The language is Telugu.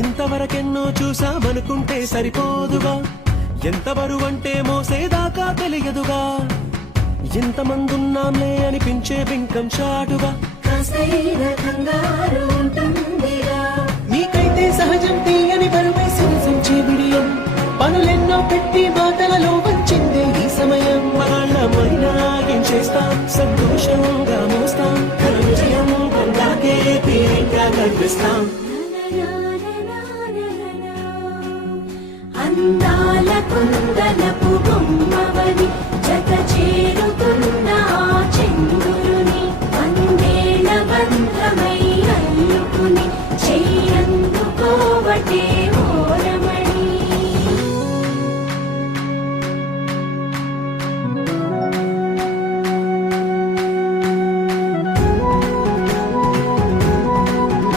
ఇంతవరకెన్నో చూసామనుకుంటే సరిపోదుగా, ఎంత బరువంటే మోసేదాకా తెలియదుగా, ఇంతమందున్నాంలే అనిపించే బింకం చాటుగా నీకైతే సహజం తీయని బరువై సంచే బిడియం, పనులెన్నో పెట్టి మాటలలో వచ్చిందే ఈ సమయం. వాళ్ళమైనా ఏం చేస్తాం, సంతోషంగా మోస్తాం, ఘన విజయం పొందాకే తీరిగ్గా కనిపిస్తాం. అందాల కుందనపు బొమ్మవని జత చేరుతున్నా